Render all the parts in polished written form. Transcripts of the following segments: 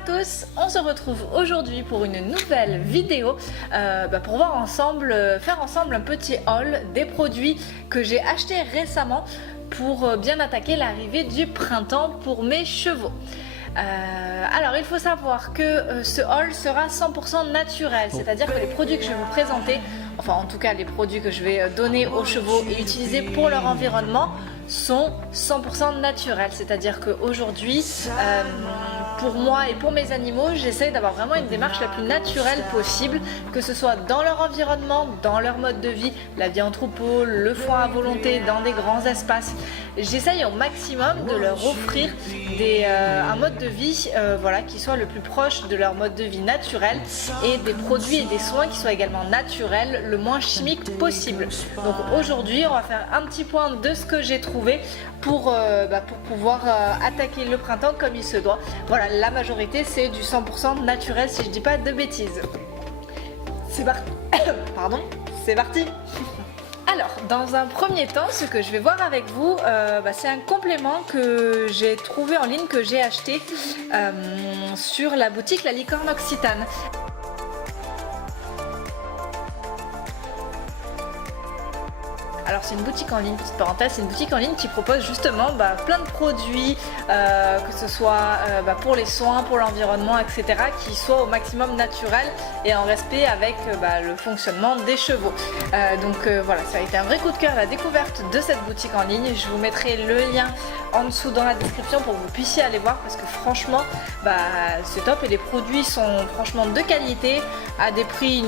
à tous, on se retrouve aujourd'hui pour une nouvelle vidéo pour voir ensemble, faire ensemble un petit haul des produits que j'ai achetés récemment pour bien attaquer l'arrivée du printemps pour mes chevaux. Alors il faut savoir que ce haul sera 100% naturel, c'est-à-dire que les produits que je vais vous présenter, enfin en tout cas les produits que je vais donner aux chevaux et utiliser pour leur environnement sont 100% naturels, c'est-à-dire qu'aujourd'hui pour moi et pour mes animaux, j'essaye d'avoir vraiment une démarche la plus naturelle possible, que ce soit dans leur environnement, dans leur mode de vie, la vie en troupeau, le foin à volonté, dans des grands espaces. J'essaye au maximum de leur offrir un mode de vie qui soit le plus proche de leur mode de vie naturel et des produits et des soins qui soient également naturels, le moins chimiques possible. Donc aujourd'hui, on va faire un petit point de ce que j'ai trouvé pour pouvoir attaquer le printemps comme il se doit. Voilà, la majorité c'est du 100% naturel si je dis pas de bêtises. C'est parti. Pardon, c'est parti. Alors, dans un premier temps, ce que je vais voir avec vous, c'est un complément que j'ai trouvé en ligne, que j'ai acheté sur la boutique La Licorne Occitane. Alors c'est une boutique en ligne, petite parenthèse, c'est une boutique en ligne qui propose justement plein de produits, que ce soit pour les soins, pour l'environnement, etc., qui soient au maximum naturels et en respect avec le fonctionnement des chevaux. Voilà, ça a été un vrai coup de cœur la découverte de cette boutique en ligne. Je vous mettrai le lien en dessous dans la description pour que vous puissiez aller voir parce que franchement c'est top et les produits sont franchement de qualité à des prix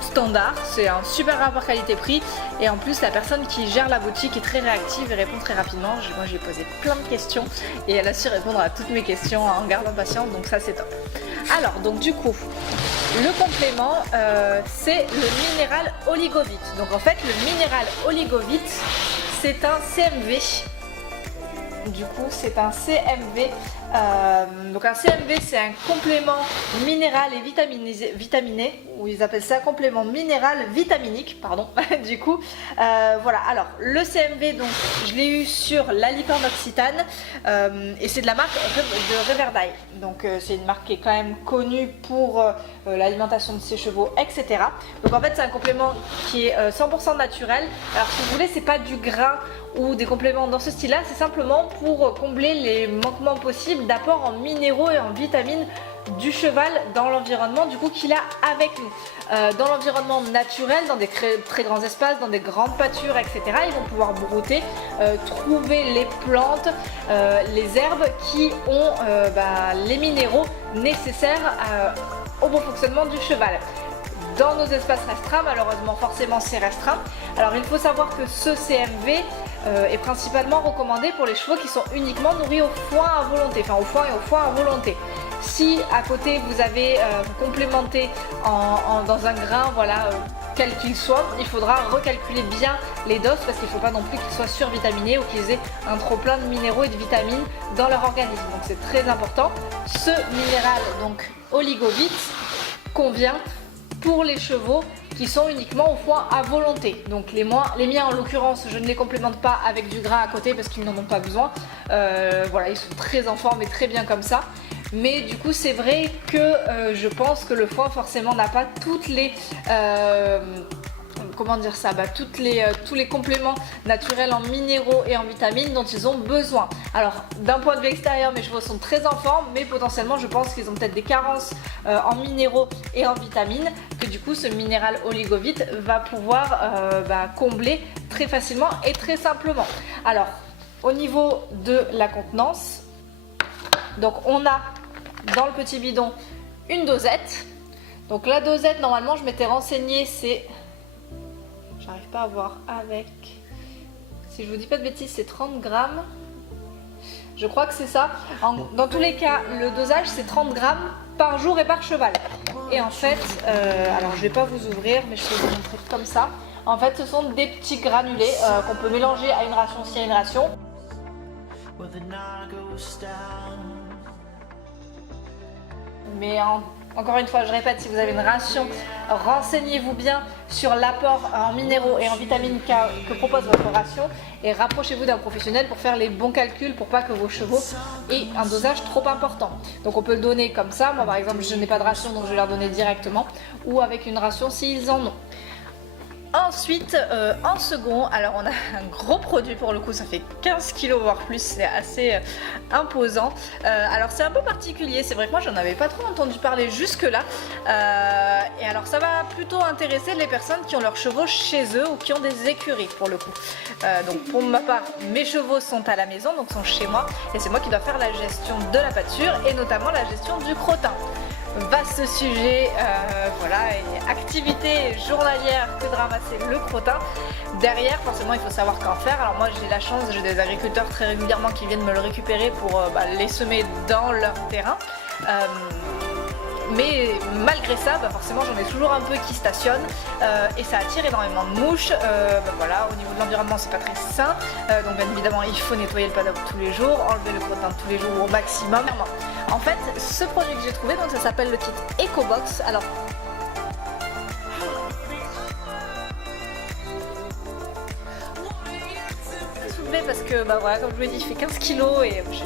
standard. C'est un super rapport qualité-prix et en plus la personne qui gère la boutique est très réactive et répond très rapidement. Moi j'ai posé plein de questions et elle a su répondre à toutes mes questions en gardant patience, donc ça c'est top. Alors donc du coup le complément c'est le minéral Oligovit. Donc en fait le minéral Oligovit c'est un CMV. Du coup c'est un CMV. Donc un CMV c'est un complément minéral et vitaminé, ou ils appellent ça complément minéral vitaminique, pardon. Du coup voilà, alors le CMV donc je l'ai eu sur La Licorne Occitane et c'est de la marque de Reverdale, donc c'est une marque qui est quand même connue pour l'alimentation de ses chevaux, etc. Donc en fait c'est un complément qui est 100% naturel. Alors si vous voulez, c'est pas du gras ou des compléments dans ce style là, c'est simplement pour combler les manquements possibles d'apport en minéraux et en vitamines du cheval dans l'environnement du coup qu'il a avec nous. Dans l'environnement naturel, dans des très grands espaces, dans des grandes pâtures, etc., ils vont pouvoir brouter, trouver les plantes, les herbes qui ont les minéraux nécessaires au bon fonctionnement du cheval. Dans nos espaces restreints, malheureusement forcément c'est restreint. Alors il faut savoir que ce CMV est principalement recommandé pour les chevaux qui sont uniquement nourris au foin à volonté, enfin au foin et au foin à volonté. Si à côté vous avez vous complémentez dans un grain, quel qu'il soit, il faudra recalculer bien les doses parce qu'il ne faut pas non plus qu'ils soient survitaminés ou qu'ils aient un trop plein de minéraux et de vitamines dans leur organisme. Donc c'est très important. Ce minéral donc Oligovit convient pour les chevaux qui sont uniquement au foin à volonté. Donc les miens en l'occurrence, je ne les complémente pas avec du gras à côté parce qu'ils n'en ont pas besoin. Ils sont très en forme et très bien comme ça. Mais du coup c'est vrai que je pense que le foin forcément n'a pas toutes les tous les compléments naturels en minéraux et en vitamines dont ils ont besoin. Alors d'un point de vue extérieur, mes chevaux sont très en forme, mais potentiellement je pense qu'ils ont peut-être des carences en minéraux et en vitamines que du coup ce minéral Oligovit va pouvoir combler très facilement et très simplement. Alors au niveau de la contenance, donc on a dans le petit bidon une dosette. Donc la dosette, normalement je m'étais renseignée, c'est... J'arrive pas à voir avec... Si je vous dis pas de bêtises, c'est 30 grammes. Je crois que c'est ça. Dans tous les cas, le dosage c'est 30 grammes par jour et par cheval. Et en fait, alors je vais pas vous ouvrir, mais je vais vous montrer comme ça. En fait, ce sont des petits granulés qu'on peut mélanger à une ration si à une ration. Mais encore une fois je répète, si vous avez une ration, renseignez-vous bien sur l'apport en minéraux et en vitamine K que propose votre ration et rapprochez-vous d'un professionnel pour faire les bons calculs pour pas que vos chevaux aient un dosage trop important. Donc on peut le donner comme ça, moi par exemple je n'ai pas de ration donc je vais leur donner directement, ou avec une ration s'ils en ont. Ensuite, en second, alors on a un gros produit pour le coup, ça fait 15 kg voire plus, c'est assez imposant. Alors c'est un peu particulier, c'est vrai que moi j'en avais pas trop entendu parler jusque là. Et alors ça va plutôt intéresser les personnes qui ont leurs chevaux chez eux ou qui ont des écuries pour le coup. Donc pour ma part, mes chevaux sont à la maison, donc sont chez moi, et c'est moi qui dois faire la gestion de la pâture et notamment la gestion du crottin. Vaste sujet, voilà, et activité journalière que de ramasser le crottin. Derrière, forcément, il faut savoir qu'en faire. Alors moi, j'ai la chance, j'ai des agriculteurs très régulièrement qui viennent me le récupérer pour les semer dans leur terrain. Mais malgré ça, forcément j'en ai toujours un peu qui stationnent et ça attire énormément de mouches. Voilà, au niveau de l'environnement c'est pas très sain, donc bien évidemment il faut nettoyer le paddock tous les jours, enlever le crottin tous les jours au maximum. En fait, ce produit que j'ai trouvé, donc ça s'appelle le kit EcoBox. Alors soulevé parce que voilà, comme je vous l'ai dit, il fait 15 kg et j'ai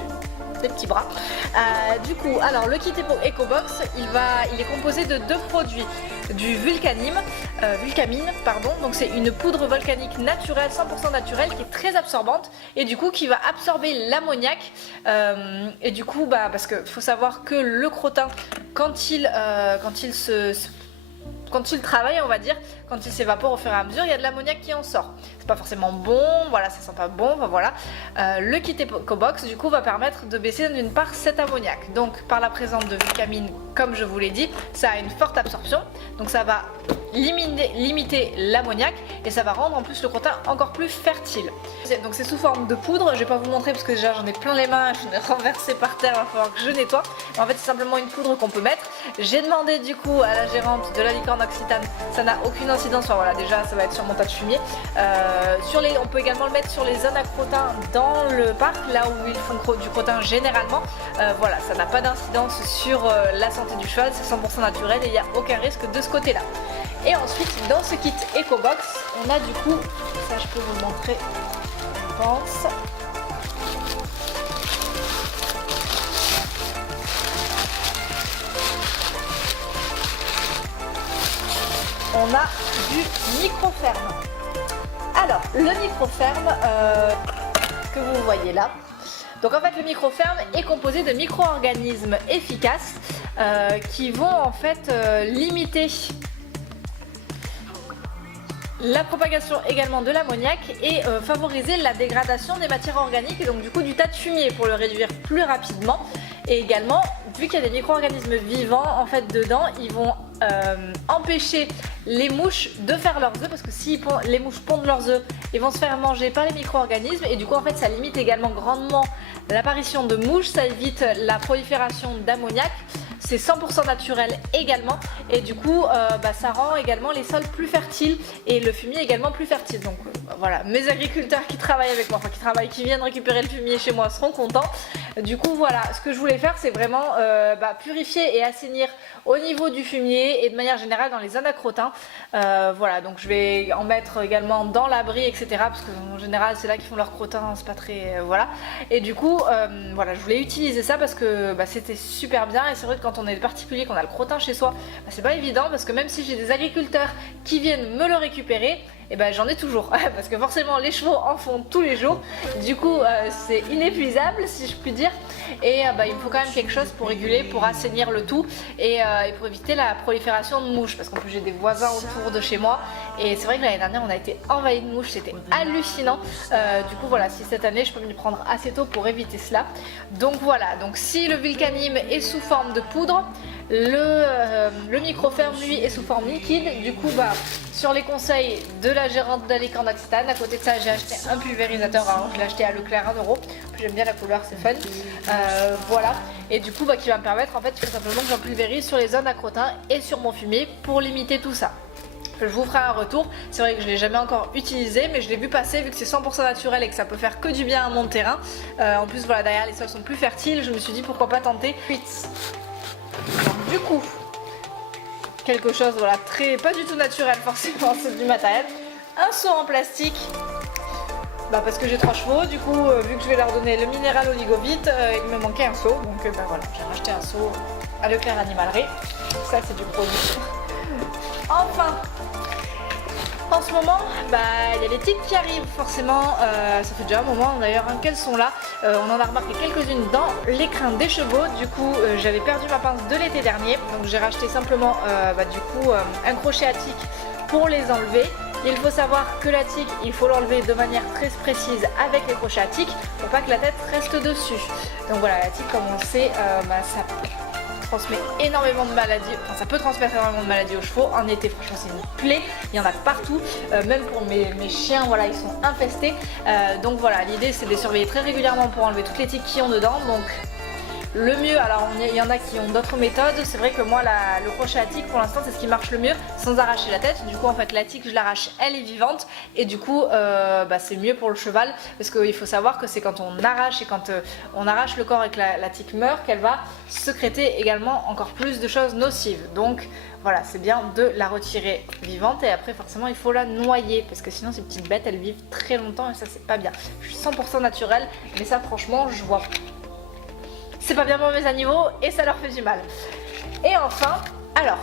des petits bras. Du coup, alors le kit EcoBox, il est composé de deux produits, du vulcamine, pardon. Donc c'est une poudre volcanique naturelle, 100% naturelle, qui est très absorbante et du coup qui va absorber l'ammoniac. Et du coup, parce que faut savoir que le crottin, quand il travaille, on va dire, quand il s'évapore au fur et à mesure, il y a de l'ammoniac qui en sort. C'est pas forcément bon, voilà, ça sent pas bon, enfin voilà. Le kit EcoBox, du coup, va permettre de baisser d'une part cet ammoniac. Donc, par la présence de vulcamine, comme je vous l'ai dit, ça a une forte absorption. Donc, ça va limiter l'ammoniac et ça va rendre en plus le crottin encore plus fertile. Donc, c'est sous forme de poudre. Je vais pas vous montrer parce que déjà j'en ai plein les mains, j'en ai renversé par terre, il va falloir que je nettoie. Mais en fait, c'est simplement une poudre qu'on peut mettre. J'ai demandé du coup à la gérante de la licorne Occitane, ça n'a aucune incidence. Enfin, voilà, déjà ça va être sur mon tas de fumier. On peut également le mettre sur les zones à crottin dans le parc, là où ils font du crottin généralement. Voilà, ça n'a pas d'incidence sur la santé du cheval, c'est 100% naturel et il n'y a aucun risque de ce côté-là. Et ensuite, dans ce kit EcoBox, on a du coup, ça je peux vous le montrer, je pense. On a du microferme. Alors, le microferme que vous voyez là, donc en fait le microferme est composé de micro-organismes efficaces qui vont en fait limiter la propagation également de l'ammoniac et favoriser la dégradation des matières organiques et donc du coup du tas de fumier pour le réduire plus rapidement. Et également, vu qu'il y a des micro-organismes vivants en fait dedans, ils vont empêcher les mouches de faire leurs œufs, parce que si les mouches pondent leurs œufs, ils vont se faire manger par les micro-organismes et du coup en fait ça limite également grandement l'apparition de mouches, ça évite la prolifération d'ammoniac. C'est 100% naturel également et du coup ça rend également les sols plus fertiles et le fumier également plus fertile. Donc voilà, mes agriculteurs qui travaillent avec moi, qui viennent récupérer le fumier chez moi seront contents. Du coup voilà, ce que je voulais faire c'est vraiment purifier et assainir au niveau du fumier et de manière générale dans les zones à crottin. Voilà, donc je vais en mettre également dans l'abri, etc. Parce qu'en général c'est là qu'ils font leur crottin, c'est pas très... voilà. Et du coup voilà, je voulais utiliser ça parce que c'était super bien et c'est vrai que quand on est particulier, qu'on a le crottin chez soi, c'est pas évident parce que même si j'ai des agriculteurs qui viennent me le récupérer, et j'en ai toujours parce que forcément les chevaux en font tous les jours, du coup c'est inépuisable si je puis dire et il me faut quand même quelque chose pour réguler, pour assainir le tout et pour éviter la prolifération de mouches parce qu'en plus j'ai des voisins autour de chez moi et c'est vrai que l'année dernière on a été envahi de mouches, c'était hallucinant. Du coup voilà, si cette année je peux m'y prendre assez tôt pour éviter cela. Donc voilà, donc si le vulcanium est sous forme de poudre, le microferme lui est sous forme liquide. Du coup sur les conseils de la gérante de la licorne Occitane, à côté de ça j'ai acheté un pulvérisateur. Alors je l'ai acheté à Leclerc 1 €, j'aime bien la couleur, c'est fun. Voilà, et du coup qui va me permettre en fait tout simplement que j'en pulvérise sur les zones à crottin et sur mon fumier pour limiter tout ça. Je vous ferai un retour, c'est vrai que je ne l'ai jamais encore utilisé mais je l'ai vu passer vu que c'est 100% naturel et que ça peut faire que du bien à mon terrain. En plus voilà, derrière les sols sont plus fertiles, je me suis dit pourquoi pas tenter. Donc, du coup quelque chose, voilà, pas du tout naturel forcément, c'est du matériel. Un seau en plastique, parce que j'ai 3 chevaux, du coup, vu que je vais leur donner le minéral Oligovite, il me manquait un seau, donc voilà, j'ai racheté un seau à Leclerc Animalerie. Ça, c'est du produit. Enfin, en ce moment, il y a les tiques qui arrivent forcément, ça fait déjà un moment d'ailleurs qu'elles sont là. On en a remarqué quelques-unes dans les crins des chevaux. Du coup, j'avais perdu ma pince de l'été dernier, donc j'ai racheté simplement un crochet à tiques pour les enlever. Il faut savoir que la tique, il faut l'enlever de manière très précise avec les crochets à tique pour pas que la tête reste dessus. Donc voilà, la tique, comme on le sait, ça transmet énormément de maladies, enfin ça peut transmettre énormément de maladies aux chevaux. En été, franchement, c'est une plaie, il y en a partout, même pour mes chiens, voilà, ils sont infestés. Donc voilà, l'idée c'est de les surveiller très régulièrement pour enlever toutes les tiques qui ont dedans. Donc le mieux, alors il y en a qui ont d'autres méthodes, c'est vrai que moi le crochet à tique pour l'instant c'est ce qui marche le mieux sans arracher la tête. Du coup en fait la tique je l'arrache, elle est vivante et du coup c'est mieux pour le cheval parce qu'il faut savoir que c'est quand on arrache et quand on arrache le corps et que la tique meurt qu'elle va sécréter également encore plus de choses nocives. Donc voilà, c'est bien de la retirer vivante et après forcément il faut la noyer parce que sinon ces petites bêtes elles vivent très longtemps et ça c'est pas bien. Je suis 100% naturelle mais ça franchement je vois, c'est pas bien pour mes animaux et ça leur fait du mal. Et enfin, alors,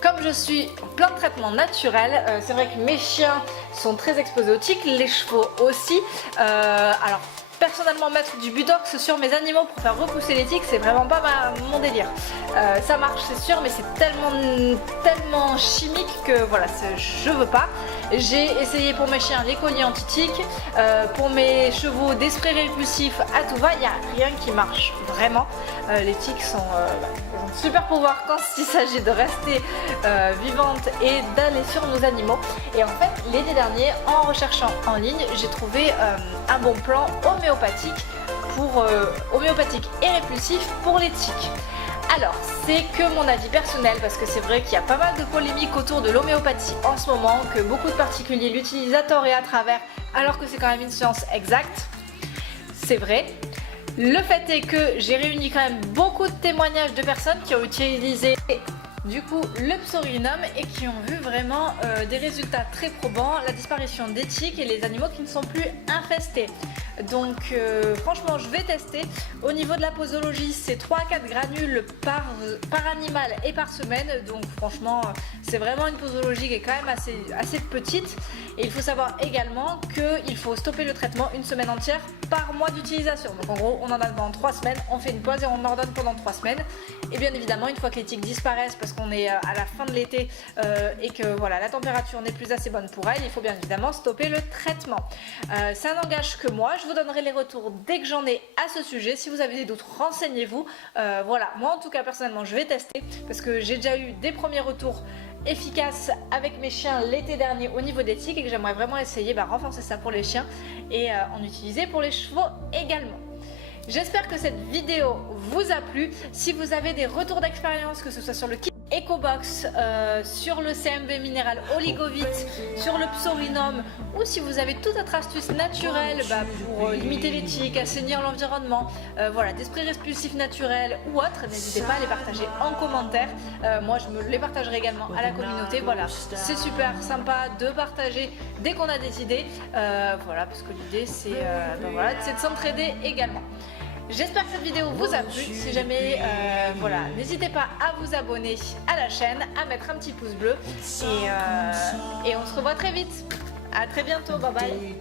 comme je suis en plein de traitements naturels, c'est vrai que mes chiens sont très exposés aux tiques, les chevaux aussi. Alors, personnellement, mettre du Butox sur mes animaux pour faire repousser les tiques, c'est vraiment pas mon délire. Ça marche, c'est sûr, mais c'est tellement chimique que voilà, je veux pas. J'ai essayé pour mes chiens les colliers anti-tiques, pour mes chevaux des sprays répulsifs à tout va, il n'y a rien qui marche vraiment. Les tiques ont un super pouvoir quand il s'agit de rester vivantes et d'aller sur nos animaux. Et en fait, l'été dernier, en recherchant en ligne, j'ai trouvé un bon plan homéopathique et répulsif pour les tiques. Alors, c'est que mon avis personnel parce que c'est vrai qu'il y a pas mal de polémiques autour de l'homéopathie en ce moment, que beaucoup de particuliers l'utilisent à tort et à travers alors que c'est quand même une science exacte. C'est vrai. Le fait est que j'ai réuni quand même beaucoup de témoignages de personnes qui ont utilisé du coup le psorinum et qui ont vu vraiment des résultats très probants, la disparition des tiques et les animaux qui ne sont plus infestés. Donc franchement je vais tester. Au niveau de la posologie, c'est 3 à 4 granules par animal et par semaine, donc franchement c'est vraiment une posologie qui est quand même assez petite. Et il faut savoir également qu'il faut stopper le traitement une semaine entière par mois d'utilisation. Donc en gros on en a pendant 3 semaines, on fait une pause et on en redonne pendant 3 semaines. Et bien évidemment une fois que les tiques disparaissent parce qu'on est à la fin de l'été et que voilà, la température n'est plus assez bonne pour elles, il faut bien évidemment stopper le traitement. Ça n'engage que moi, je vous donnerai les retours dès que j'en ai à ce sujet. Si vous avez des doutes, renseignez-vous. Voilà, moi en tout cas personnellement je vais tester parce que j'ai déjà eu des premiers retours efficace avec mes chiens l'été dernier au niveau des tiques et que j'aimerais vraiment essayer renforcer ça pour les chiens et en utiliser pour les chevaux également. J'espère que cette vidéo vous a plu. Si vous avez des retours d'expérience, que ce soit sur le kit EcoBox, sur le CMV minéral Oligovite, sur le psorinum, ou si vous avez toute autre astuce naturelle pour limiter les tiques, assainir l'environnement, voilà, des sprays répulsifs naturels ou autres, n'hésitez pas à les partager en commentaire. Moi je me les partagerai également à la communauté. Voilà, c'est super sympa de partager dès qu'on a des idées, voilà, parce que l'idée c'est de s'entraider également. J'espère que cette vidéo vous a plu. Si jamais, voilà, n'hésitez pas à vous abonner à la chaîne, à mettre un petit pouce bleu et on se revoit très vite. À très bientôt, bye bye.